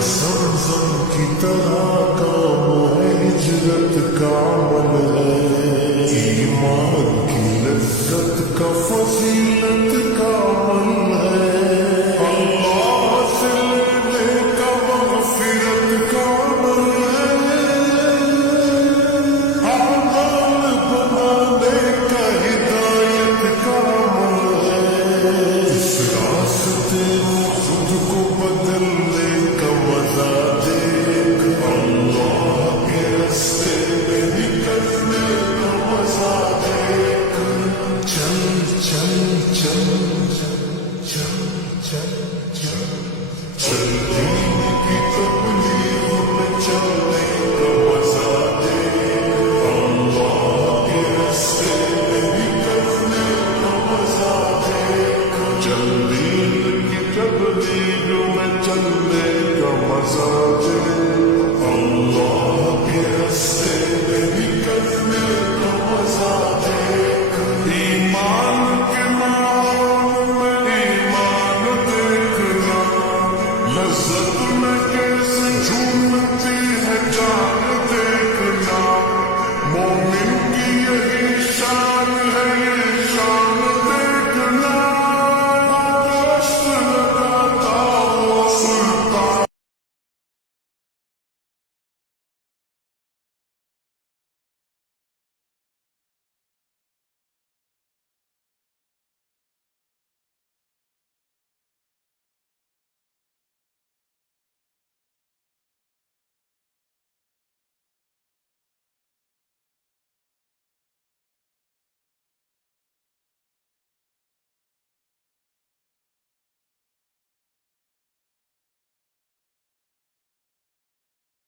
ज़मज़म की तरह काम है, हिजरत का अमल है, ईमान की लज्जत का फजीलत का अमल है, अल्लाह से लेने का मग़फ़िरत का अमल है, अमल बनाने का हिदायत का अमल है, इस रास्ते में खुद को बदलने का मजा देख, अल्लाह के रास्ते में निकलने का मजा देख, चल चल चल चल चल चल चल दीन की तबलीग में चलने का मजा देख, अल्लाह के रास्ते में निकलने का मजा देख, चल दीन की तबलीग में चलने का मजा देख, अल्लाह के रास्ते में निकलने का मजा देख, ईमान के माहौल में ईमान देखना, लज्जत में कैसे झूमती है जान देख,